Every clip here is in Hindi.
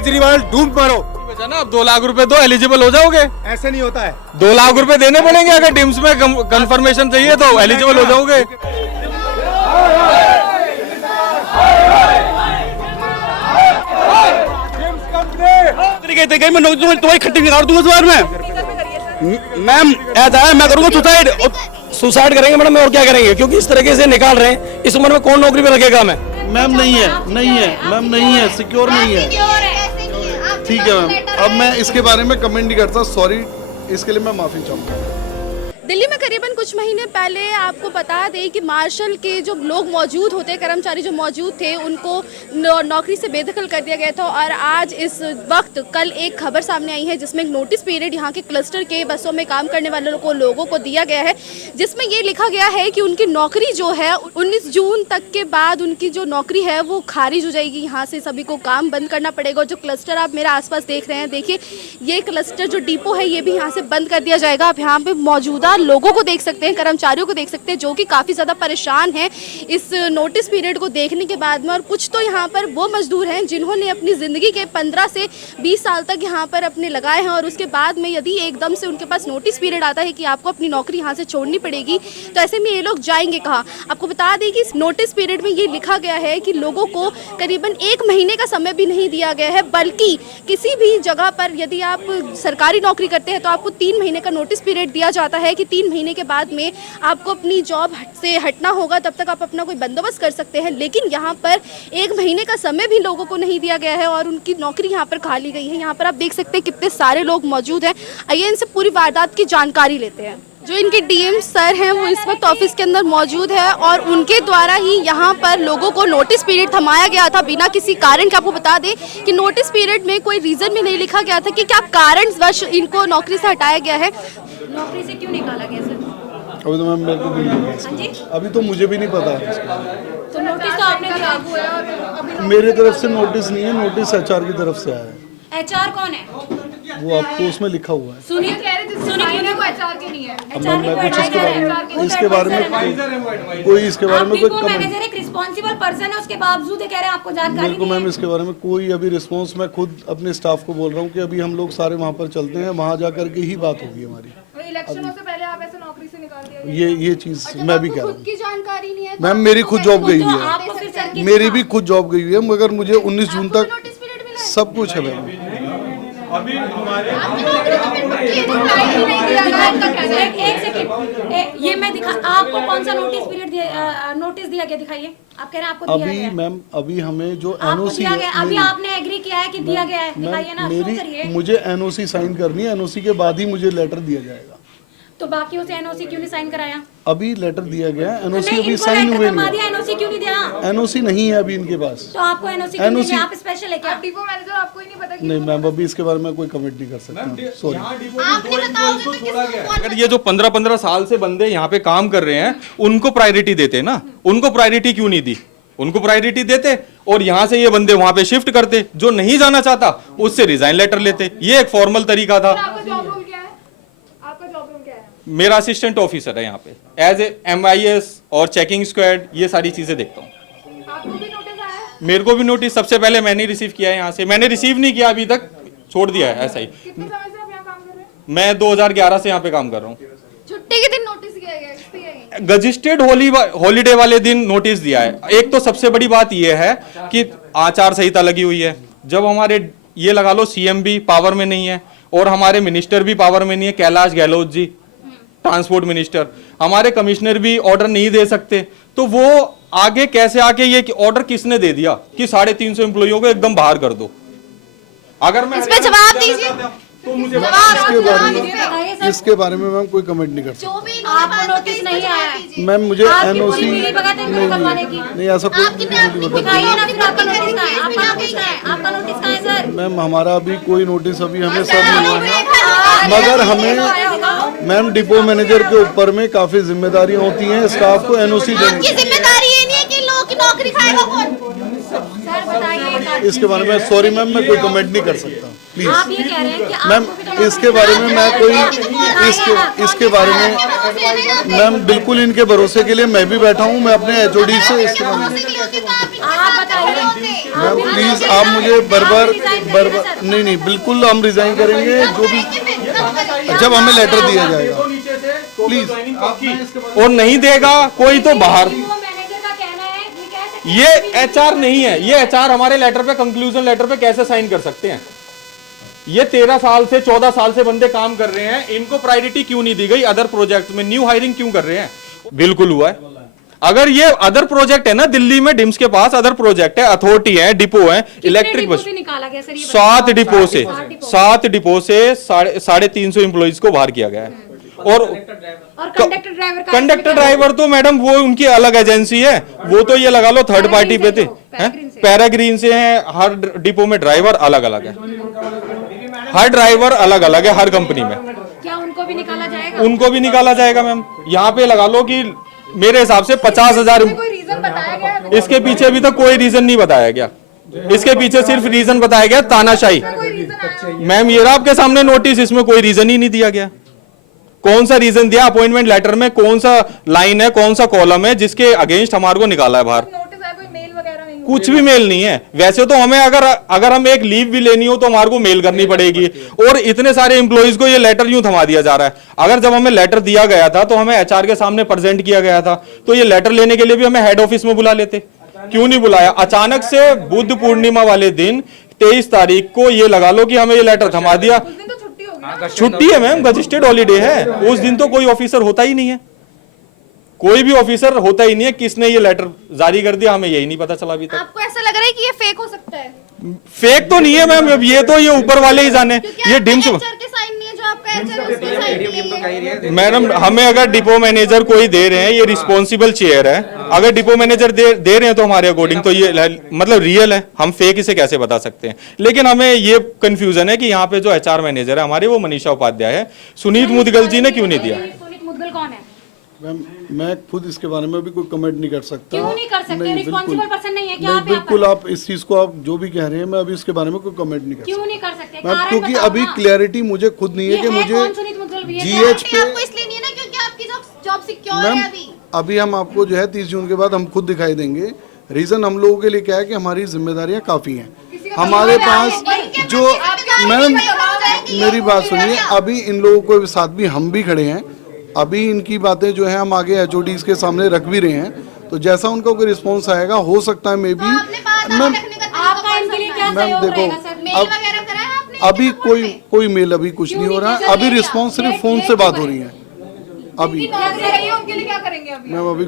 केजरीवाल ढूंढ मारो। ना अब 2 लाख रुपए दो, एलिजिबल हो जाओगे। ऐसे नहीं होता है। 2 लाख रुपए देने पड़ेंगे, अगर डिम्स में कंफर्मेशन चाहिए तो एलिजिबल हो जाओगे। मैं तुम्हारी खट्टी निकाल दूंगा इस बार में। मैम ऐसा है, मैं करूंगा सुसाइड करेंगे मैडम, और क्या करेंगे, क्योंकि इस तरीके से निकाल रहे हैं। इस उम्र में कौन नौकरी पे लगेगा। मैम नहीं है मैम, नहीं है, सिक्योर नहीं है। ठीक है मैम, अब मैं इसके बारे में कमेंट नहीं करता, सॉरी, इसके लिए मैं माफी चाहूँगा। दिल्ली में करीबन कुछ महीने पहले आपको बता दें कि मार्शल के जो लोग मौजूद होते, कर्मचारी जो मौजूद थे, उनको नौकरी से बेदखल कर दिया गया था। और आज इस वक्त कल एक खबर सामने आई है जिसमें एक नोटिस पीरियड यहाँ के क्लस्टर के बसों में काम करने वाले लोगों को दिया गया है, जिसमें ये लिखा गया है कि उनकी नौकरी जो है 19 जून तक के बाद उनकी जो नौकरी है वो खारिज हो जाएगी। यहाँ से सभी को काम बंद करना पड़ेगा। जो क्लस्टर आप मेरे आसपास देख रहे हैं, देखिए ये क्लस्टर जो डिपो है ये भी यहाँ से बंद कर दिया जाएगा। आप यहाँ पे मौजूदा लोगों को देख सकते हैं, कर्मचारियों को देख सकते हैं, जो कि काफ़ी ज़्यादा परेशान हैं इस नोटिस पीरियड को देखने के बाद में। और कुछ तो यहाँ पर वो मजदूर हैं जिन्होंने अपनी ज़िंदगी के 15 से 20 साल तक यहाँ पर अपने लगाए हैं, और उसके बाद में यदि एकदम से उनके पास नोटिस पीरियड आता है कि आपको अपनी नौकरी यहाँ से छोड़नी पड़ेगी, तो ऐसे में ये लोग जाएंगे कहाँ। आपको बता दें कि इस नोटिस पीरियड में ये लिखा गया है कि लोगों को करीबन 1 महीने का समय भी नहीं दिया गया है, बल्कि किसी भी जगह पर यदि आप सरकारी नौकरी करते हैं तो आपको 3 महीने का नोटिस पीरियड दिया जाता है कि 3 महीने के बाद में आपको अपनी जॉब से हटना होगा, तब तक आप अपना कोई बंदोबस्त कर सकते हैं। लेकिन यहाँ पर 1 महीने का समय भी लोगों को नहीं दिया गया है और उनकी नौकरी यहाँ पर खाली गई है। यहाँ पर आप देख सकते हैं कितने सारे लोग मौजूद हैं। आइए इनसे पूरी वारदात की जानकारी लेते हैं। जो इनके डीएम सर हैं वो इस वक्त ऑफिस के अंदर मौजूद है और उनके द्वारा ही यहाँ पर लोगों को नोटिस पीरियड थमाया गया था बिना किसी कारण के। आपको बता दें कि नोटिस पीरियड में कोई रीजन भी नहीं लिखा गया था कि क्या कारणवश इनको नौकरी से हटाया गया है। नौकरी से क्यों निकाला गया सर? अभी तो मैम मेरे को भी नहीं पता, अभी तो मुझे भी नहीं पता। तो नोटिस तो आपने दिया हुआ है और अभी मेरे तरफ से नोटिस नहीं है, नोटिस एचआर की तरफ से आया है। एचआर कौन है? वो आपको उसमें लिखा हुआ है। सुनिए को एचआर के नहीं है। मैं कुछ इसके बारे में कोई मैनेजर एक रिस्पॉन्सिबल पर्सन है, उसके बावजूद कह रहे हैं आपको जानकारी मेरे को मैम इसके बारे में कोई अभी रिस्पॉन्स, मैं खुद अपने स्टाफ को बोल रहा हूँ कि अभी हम लोग सारे वहाँ पर चलते हैं, वहाँ जा करके ही बात होगी हमारी। इलेक्शनों से पहले आप ऐसे नौकरी से निकाल दिया ये चीज मैं भी कह रहा हूँ। की जानकारी नहीं है मैम मेरी खुद जॉब गई हुई है, मेरी भी खुद जॉब गई हुई है, मगर मुझे 19 जून तक सब कुछ है मैम। अभी हमारे एक सेकंड, ये मैं दिखा आपको कौन सा नोटिस पीरियड नोटिस दिया गया, दिखाइए। आप कह रहे हैं आपको दिया गया है। मैम अभी हमें जो एनओसी अभी आपने एग्री किया है कि दिया गया है, दिखाइए ना, शो करिए। मुझे एनओसी साइन करनी है, एनओसी के बाद ही मुझे लेटर दिया जाएगा। तो बाकियों से एनओसी क्यों नहीं साइन कराया? अभी लेटर दिया गया है, एनओसी अभी साइन हुए नहीं। एनओसी क्यों नहीं दिया? एनओसी नहीं है अभी इनके पास। तो आपको एनओसी क्यों नहीं दिया? आप स्पेशल है क्या? डिपो मैनेजर आपको ही नहीं पता? नहीं मैम, अभी इसके बारे में कोई कमेंट नहीं कर सकता, सॉरी। अगर ये जो 15-15 साल से बंदे यहाँ पे काम कर रहे हैं उनको प्रायोरिटी देते ना, उनको प्रायोरिटी क्यों नहीं दी? उनको प्रायोरिटी देते और यहाँ से ये बंदे वहां पे शिफ्ट करते। जो नहीं जाना चाहता उससे रिजाइन लेटर लेते। ये एक फॉर्मल तरीका था। आपका जॉब रोल क्या है? आपका जॉब रोल क्या है? मेरा असिस्टेंट ऑफिसर है यहाँ पे, एज ए MIS और चेकिंग स्क्वाड, ये सारी चीजें देखता हूँ। आपको भी नोटिस आया है? मेरे को भी नोटिस सबसे पहले मैंने रिसीव किया है यहाँ से। मैंने रिसीव नहीं किया अभी तक, छोड़ दिया है ऐसा ही। कितने समय से आप यहाँ काम कर रहे हैं? मैं 2011 से यहाँ पे काम कर रहा हूँ। छुट्टी के दिन नोटिस किया गया है? गजिस्टेड हॉलीडे वाले दिन नोटिस दिया है। एक तो सबसे बड़ी बात यह है कि आचार संहिता लगी हुई है। जब हमारे ये लगा लो CM भी पावर में नहीं है और हमारे मिनिस्टर भी पावर में नहीं है, कैलाश गहलोत जी ट्रांसपोर्ट मिनिस्टर, हमारे कमिश्नर भी ऑर्डर नहीं दे सकते, तो वो आगे कैसे आके ये ऑर्डर किसने दे दिया कि 350 एम्प्लॉइयों को एकदम बाहर कर दो? अगर मैं इस पे जवाब दीजिए। तो मुझे इसके बारे में मैम कोई कमेंट नहीं कर सकता। आपको नोटिस नहीं आया है? मैम मुझे एनओसी नहीं ऐसा कोई दिखाइए ना, फिर आपका नोटिस कहाँ है? आपका नोटिस कहाँ है? आपका नोटिस कहाँ है सर? मैम हमारा अभी कोई नोटिस अभी हमें सब नहीं हुआ है, मगर हमें मैम डिपो मैनेजर के ऊपर में काफी जिम्मेदारियां होती हैं, स्टाफ को एनओसी देनी की जिम्मेदारी ये नहीं है कि लोगों की नौकरी खाएगा कौन? सर बताइए। इसके बारे में सॉरी मैम, मैं कोई कमेंट नहीं कर सकता प्लीज। आप ये कह रहे हैं कि मैम इसके बारे में मैं कोई इसके बारे में मैम बिल्कुल इनके भरोसे के लिए मैं भी बैठा हूँ। मैं अपने HOD से इसके बारे में आप बताइए आप भी प्लीज रिजाइन आप करेंगे। मुझे बर्बर आप रिजाइन करेंगे बर्बर सर। नहीं बिल्कुल हम रिजाइन करेंगे जो भी जब हमें लेटर दिया जाएगा प्लीज और नहीं देगा कोई तो बाहर। वो मैनेजर का कहना है ये कह सकते ये एचआर नहीं है, ये एचआर हमारे लेटर पे, कंक्लूजन लेटर पे कैसे साइन कर सकते हैं? ये 13 साल से 14 साल से बंदे काम कर रहे हैं, इनको प्रायोरिटी क्यों नहीं दी गई? अदर प्रोजेक्ट में न्यू हायरिंग क्यों कर रहे हैं? बिल्कुल हुआ है। अगर ये अदर प्रोजेक्ट है ना, दिल्ली में डिम्स के पास अदर प्रोजेक्ट है, अथॉरिटी है, डिपो है, इलेक्ट्रिक बस, से निकाला गया सर ये 7 डिपो से 350 एम्प्लॉइज को बाहर किया गया है। और कंडक्टर ड्राइवर का कंडक्टर ड्राइवर तो मैडम वो उनकी अलग एजेंसी है, वो तो ये लगा लो थर्ड पार्टी पे थे, पैराग्रीन से हैं। हर डिपो में ड्राइवर अलग अलग है, हर ड्राइवर अलग अलग है हर कंपनी में। क्या उनको भी निकाला जाएगा? उनको भी निकाला जाएगा मैम। यहाँ पे लगा लो कि मेरे हिसाब से 50,000। कोई रीजन बताया गया है? इसके पीछे अभी तक कोई रीजन नहीं बताया गया, इसके पीछे सिर्फ रीजन बताया गया तानाशाही। मैम ये रहा आपके सामने नोटिस, इसमें कोई रीजन ही नहीं दिया गया। कौन सा रीजन दिया? अपॉइंटमेंट लेटर में कौन सा लाइन है, कौन सा कॉलम है जिसके अगेंस्ट हमारे को निकाला है बाहर? नोटिस है, कोई मेल वगैरह नहीं? कुछ भी मेल नहीं है। वैसे तो हमें अगर हम एक लीव भी लेनी हो तो हमारे को मेल करनी पड़ेगी, और इतने सारे एम्प्लॉइज को ये लेटर यूं थमा दिया जा रहा है। अगर जब हमें लेटर दिया गया था तो हमें एचआर के सामने प्रेजेंट किया गया था, तो ये लेटर लेने के लिए भी हमें हेड ऑफिस में बुला लेते, क्यों नहीं बुलाया? अचानक से बुद्ध पूर्णिमा वाले दिन 23 तारीख को ये लगा लो कि हमें ये लेटर थमा दिया। उस दिन तो छुट्टी होगी ना? छुट्टी है मैम, गजिस्टेड हॉलीडे है, उस दिन तो कोई ऑफिसर होता ही नहीं है, कोई भी ऑफिसर होता ही नहीं है। किसने ये लेटर जारी कर दिया हमें यही नहीं पता चला अभी तक। आपको ऐसा लग रहा है कि ये फेक हो सकता है? फेक तो नहीं है मैम, अब ये तो ये ऊपर वाले ही जाने। क्योंकि ये आपका डिम्स एचआर के साइन नहीं है, जो आपका एचआर है उसके साइन नहीं है। मैडम हमें अगर डिपो मैनेजर कोई दे रहे हैं, ये रिस्पॉन्सिबल चेयर है, अगर डिपो मैनेजर दे रहे हैं तो हमारे अकॉर्डिंग तो ये मतलब रियल है, हम फेक इसे कैसे बता सकते हैं? लेकिन हमें ये कंफ्यूजन है कि यहाँ पे जो एचआर मैनेजर है हमारे, वो मनीषा उपाध्याय है, सुनीत मुदगल जी ने क्यों नहीं दिया? सुनीत मुदगल कौन है? मैम मैं खुद इसके बारे में भी कोई कमेंट नहीं कर सकता। क्यों नहीं कर सकते? नहीं, रिस्पॉन्सिबल पर्सन नहीं है क्या नहीं आप यहाँ बिल्कुल, आप इस चीज को आप जो भी कह रहे हैं मैं अभी इसके बारे में कोई कमेंट नहीं कर क्यों सकता नहीं कर सकते? मैम, कारण क्योंकि बताओ अभी ना। क्लैरिटी मुझे खुद नहीं है ये कि मुझे कौन सुनीत मुदगल भी है? जीएच पे आपको इसलिए नहीं है ना क्योंकि आपकी जॉब सिक्योर है मैम अभी। अभी हम आपको जो है 30 जून के बाद हम खुद दिखाई देंगे। रीजन हम लोगों के लिए क्या है कि हमारी जिम्मेदारियां काफी हैं हमारे पास। जो मैम मेरी बात सुनिए, अभी इन लोगों के साथ भी हम भी खड़े हैं, अभी इनकी बातें जो है हम आगे एचओडीज के सामने रख भी रहे हैं, तो जैसा उनका कोई रिस्पॉन्स आएगा हो सकता है मे बी। मैम आपका इनके लिए क्या मैम सहयोग देखो, रहेगा सर? मेल अब वगैरह करा है आपने? अभी कोई मेल अभी कुछ नहीं हो रहा है, अभी रिस्पॉन्स सिर्फ फोन से बात हो रही है अभी। क्या करेंगे उनके लिए? क्या करेंगे अभी? मैम अभी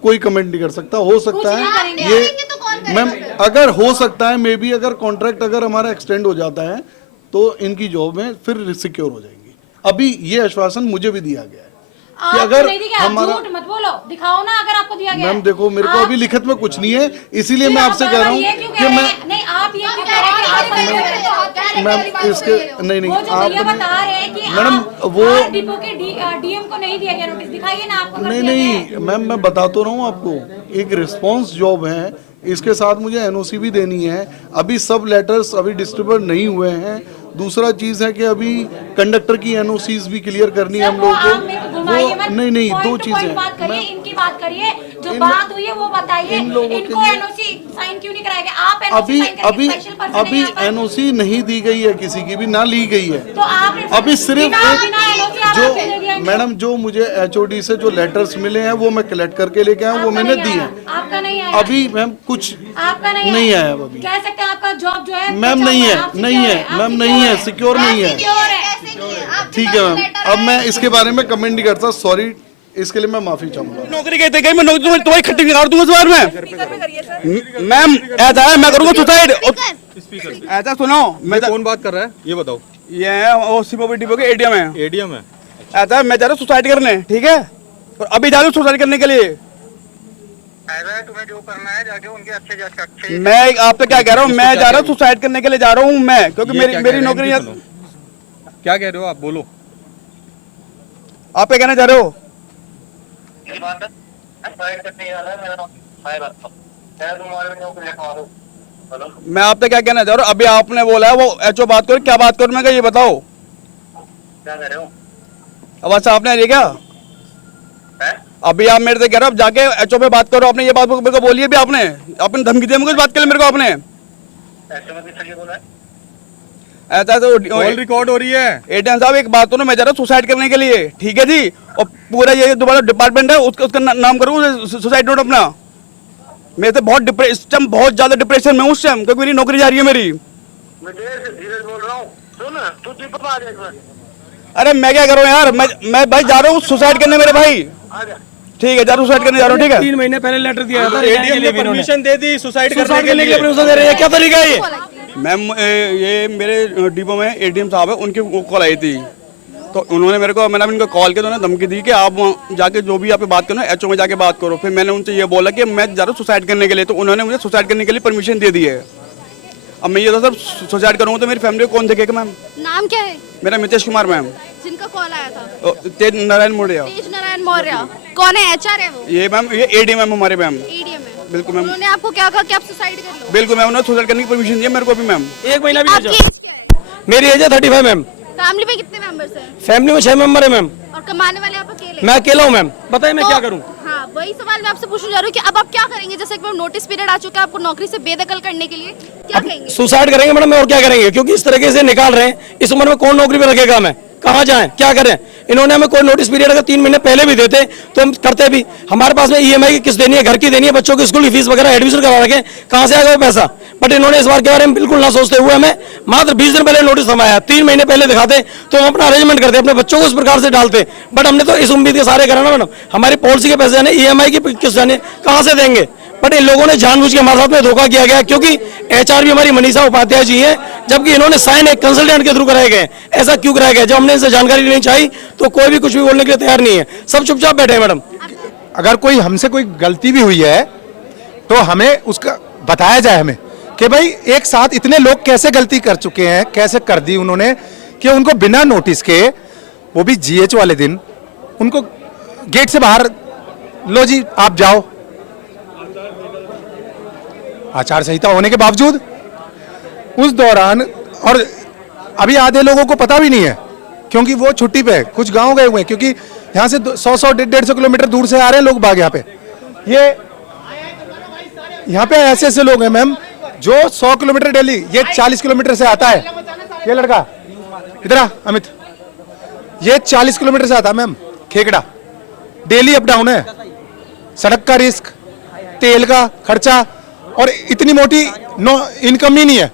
कोई कमेंट नहीं कर सकता। हो सकता है करेंगे ये तो कौन करेगा मैम, फिर? अगर हो सकता है मे बी, अगर कॉन्ट्रैक्ट अगर हमारा एक्सटेंड हो जाता है तो इनकी जॉब में फिर सिक्योर हो जाएंगी। अभी ये आश्वासन मुझे भी दिया गया है कि आपको अगर नहीं दिया? हमारा, झूठ मत बोलो, दिखाओ ना अगर आपको दिया गया है। मैम देखो मेरे को अभी लिखित में कुछ नहीं है, इसीलिए फिर मैं आप आपसे कह बार-बार रहा हूँ ये क्यों कह कि रहे मैं हैं? नहीं आप ये क्यों कह रहे हैं कि आप मैम इसके नहीं वो जो आप भैया बता रहे हैं कि मैडम, आप वो- डिपो के डीएम को नहीं दिया गया नोटिस, दिखाइए ना आपको कब नहीं दिया गया है। नहीं मैम मैं बता तो रहा हूँ आपको, एक रिस्पांस जॉब है, इसके साथ मुझे एनओसी भी देनी है। अभी सब लेटर्स अभी डिस्ट्रीब्यूट नहीं हुए हैं। दूसरा चीज है कि अभी कंडक्टर की एनओसीज भी क्लियर करनी है हम लोगों आप मेरे को को। घुमाइए मत, नहीं नहीं point दो to चीजें point बात करिए, इनकी बात करिए, जो इन- बात हुई है वो बताइए। इन लोगों के इनको लिए- एनओसी साइन क्यों नहीं कराया गया? आप एनओसी अभी साइन करेंगे, अभी स्पेशल पर्सन है अभी यहाँ पर। एनओसी नहीं दी गई है, किसी की भी ना ली गई है। तो आपने अभी सिर्फ बिना एक NOC आप जो आपने दे दिया इनको। मैडम जो मुझे एचओडी से जो लेटर्स मिले हैं वो मैं कलेक्ट करके लेके आया हूँ, वो आपका मैंने नहीं दिए आया, हैं। आपका नहीं आया। अभी मैम कुछ आपका नहीं नहीं आया आया अभी। कह सकते हैं आपका जॉब जो है मैम बचा नहीं हुआ है, आप नहीं secure है, आप मैम secure नहीं है, हैं। सिक्योर आप नहीं है। secure हैं। ऐसे नहीं है। आपके ठीक पास है मैम, लेटर अब है, मैं इसके बारे में कमेंट नहीं करता, सॉरी, इसके लिए मैं माफी चाहूंगा। नौकरी कहते गई, मैं नौकरी तुम्हारी खट्टी निकाल दूंगा इस बार में। स्पीकर पे करिए सर। मैम ऐसा है, मैं करूंगा सुसाइड। ऐसा सुनो, मैं कौन बात कर रहा है ये बताओ? ये है वो सिमोबी डिपो के एटीएम है। एडीएम है। ऐसा है, मैं जा रहा हूँ सुसाइड करने, ठीक है, और अभी जा रहा हूँ सुसाइड करने के लिए। ऐसा है, तुम्हें जो करना है जाके उनके अच्छे मैं आपसे क्या कह रहा हूँ, मैं जा रहा हूँ सुसाइड करने के लिए जा रहा हूँ मैं, क्योंकि ये क्या मेरी कह रहे हैं? नौकरी। इनकी सुनो। क्या कह रहे हो आप? बोलो। आप क्या कहना चाह रहे हो? मैं आपसे क्या कहना चाह रहा हूँ, अभी आपने बोला है वो एचओ बात करो, क्या बात करूँ मैं, क्या ये बताओ। क्या कर रहे हो? अब अच्छा आपने ये क्या अभी आप मेरे से कह रहे हो, अब जाके एचओ पे बात करो, आपने ये बात मेरे को बोली है भी, आपने धमकी दी मुझे बात कर मेरे को आपने, ऐसे में किसने बोला है? ऐसा तो कॉल रिकॉर्ड हो रही है। एडीएम साहब एक बात तो मैं जा रहा हूँ सुसाइड करने के लिए, ठीक है जी, और पूरा ये दोबारा डिपार्टमेंट है उसका नाम करूँ सुसाइड नोट अपना। मैं तो बहुत इस टाइम बहुत ज्यादा डिप्रेशन में हूँ उस टाइम, क्योंकि मेरी नौकरी जा रही है मेरी। मैं देर से धीरज बोल रहा हूँ, सुन तू दीपक में आ जा एक बार, अरे मैं क्या करूँ यार, मैं भाई जा रहा हूँ सुसाइड करने मेरे भाई, आ जा। ठीक है जा रहा हूँ सुसाइड करने जा रहा हूँ, ठीक है। 3 महीने पहले लेटर दिया था, एडीएम ने परमिशन दे दी सुसाइड करने के करने के लिए लिए। परमिशन दे रहे हैं, क्या तरीका है ये? मैम ये मेरे डिपो में एडीएम साहब है, उनकी कॉल आई थी, तो उन्होंने मेरे को, मैंने इनको कॉल किया तो उन्होंने धमकी दी कि आप जाके जो भी आप बात करो एचओ में जाके बात करो। फिर मैंने उनसे ये बोला कि मैं जा रहा हूँ सुसाइड करने के लिए, तो उन्होंने मुझे सुसाइड करने के लिए परमिशन दे दी है। अब मैं ये तो सर सुसाइड करूँगा तो मेरी फैमिली को कौन देखेगा मैम? नाम क्या है मेरा मितेश कुमार मैम, जिनका कॉल आया था? तेज नारायण मौर्य। तेज नारायण मौर्य। कौन है, एचआर है वो? ये मैम ये एडीएम मैम हमारे मैम, एडीएम है। बिल्कुल मैम, उन्होंने आपको क्या कहा कि आप सुसाइड कर लो? बिल्कुल मैम, उन्होंने सुसाइड करने की परमिशन दी है मेरे को भी मैम। 1 महीना भी आपकी नहीं एज क्या है? मेरी एज है 35 मैम। फैमिली में कितने मेंबर्स हैं? फैमिली में 6 मेंबर है मैम। और कमाने वाले आप अकेले? मैं अकेला हूँ मैम, बताइए मैं तो- क्या करूँ? हाँ, वही सवाल मैं आपसे पूछने जा रही हूँ कि अब आप क्या करेंगे? जैसे कि नोटिस पीरियड आ चुका है आपको नौकरी से बेदखल करने के लिए, क्या कहेंगे? सुसाइड करेंगे मैडम, और क्या करेंगे, क्योंकि इस तरीके से निकाल रहे हैं, इस उम्र में कौन नौकरी पे रखेगा हमें, कहाँ जाएं, क्या करें? इन्होंने हमें कोई नोटिस पीरियड अगर 3 महीने पहले भी देते तो हम करते भी। हमारे पास में ईएमआई की किस्त देनी है, घर की देनी है, बच्चों की स्कूल की फीस वगैरह एडमिशन करा रखे, कहाँ से आएगा वो पैसा? बट इन्होंने इस बार के बारे में बिल्कुल ना सोचते हुए हमें मात्र 20 दिन पहले नोटिस थमाया। 3 महीने पहले दिखाते तो हम अपना अरेंजमेंट करते, अपने बच्चों को इस प्रकार से डालते, बट हमने तो इस उम्मीद के सारे करा ना मैडम, हमारी पॉलिसी के पैसे जाने, ईएमआई की किस्त जाने, कहाँ से देंगे? बट इन लोगों ने जानबूझ के हमारे साथ में धोखा किया गया, क्योंकि एचआर भी हमारी मनीषा उपाध्याय जी हैं, जबकि इन्होंने साइन एक कंसल्टेंट के थ्रू कराए गए। ऐसा क्यों कराया गया? जब हमने इनसे जानकारी लेनी चाहिए तो कोई भी कुछ भी बोलने के लिए तैयार नहीं है, सब चुपचाप बैठे हैं मैडम। अगर कोई हमसे कोई गलती भी हुई है तो हमें उसका बताया जाए हमें कि भाई एक साथ इतने लोग कैसे गलती कर चुके हैं, कैसे कर दी उन्होंने कि उनको बिना नोटिस के, वो भी जीएच वाले दिन, उनको गेट से बाहर, लो जी आप जाओ, आचार संहिता होने के बावजूद उस दौरान। और अभी आधे लोगों को पता भी नहीं है क्योंकि वो छुट्टी पे है, कुछ गांव गए हुए हैं, क्योंकि यहाँ से 100-100 150 किलोमीटर दूर से आ रहे हैं लोग बाग यहाँ पे। ये यहाँ पे ऐसे ऐसे लोग हैं मैम जो 100 किलोमीटर डेली, ये 40 किलोमीटर से आता है, ये लड़का इधर आ अमित, ये 40 किलोमीटर से आता है ma'am, Khekra, daily up down है, सड़क का रिस्क, तेल का खर्चा, और इतनी मोटी इनकम ही नहीं है।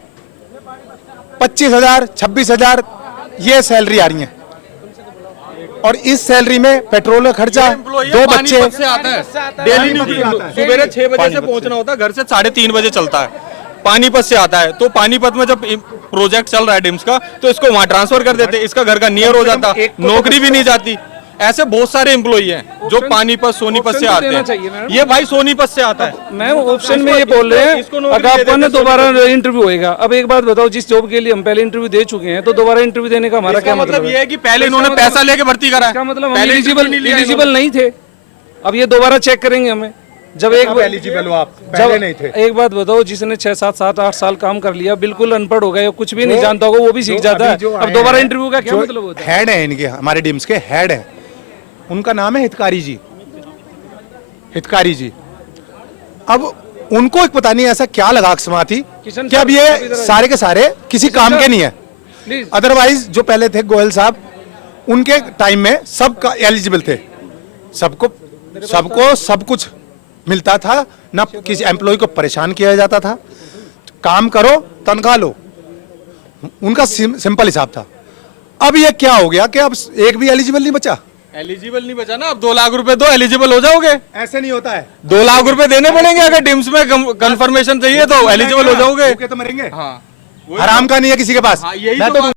25,000 26,000 ये सैलरी आ रही है, और इस सैलरी में पेट्रोल का खर्चा, 2 बच्चे, पानीपत से आता है डेली ड्यूटी, सुबह 6 बजे से पहुंचना होता है, घर से 3:30 बजे चलता है, पानीपत से आता है। तो पानीपत में जब प्रोजेक्ट चल रहा है डिम्स का, तो इसको वहां ट्रांसफर कर देते, इसका घर का नियर हो जाता, नौकरी भी नहीं जाती। ऐसे बहुत सारे एम्प्लॉई हैं जो पानीपत सोनीपत से आते हैं, ये भाई सोनीपत से आता है। मैम ऑप्शन में ये बोल रहे हैं, अगर आपको ना दोबारा इंटरव्यू होएगा। अब एक बात बताओ, जिस जॉब के लिए हम पहले इंटरव्यू दे चुके हैं, तो दोबारा इंटरव्यू देने का हमारा क्या मतलब ये है कि पहले इन्होंने पैसा लेके भर्ती करा, क्या मतलब? हम एलिजिबल नहीं थे, अब ये दोबारा चेक करेंगे हमें। जब एक एलिजिबल हो आप, पहले नहीं थे। एक बात बताओ, जिसने 6 7 7 8 साल काम कर लिया, बिल्कुल अनपढ़ हो गए, कुछ भी नहीं जानता होगा, वो भी सीख जाता है। अब दोबारा इंटरव्यू का क्या मतलब होता है? हेड है इनके, हमारे डिम्स के हेड है, उनका नाम है हितकारी जी, हितकारी जी। अब उनको एक पता नहीं ऐसा क्या लगा अकस्माती कि अब ये सारे के सारे किसी काम के नहीं है। प्लीज अदरवाइज जो पहले थे गोयल साहब, उनके टाइम में सब एलिजिबल थे, सबको सब कुछ मिलता था, ना किसी एम्प्लॉय को परेशान किया जाता था, काम करो तनख्वाह लो, उनका सिंपल हिसाब था। अब ये क्या हो गया कि अब एक भी एलिजिबल नहीं बचा। एलिजिबल नहीं बचा ना, अब 2 लाख रुपए दो एलिजिबल हो जाओगे। ऐसे नहीं होता है, 2 लाख रुपए देने पड़ेंगे, अगर डिम्स में कंफर्मेशन चाहिए तो एलिजिबल हो जाओगे। तो मरेंगे, हाँ, हराम का नहीं है किसी के पास। हाँ, यही मैं तो तो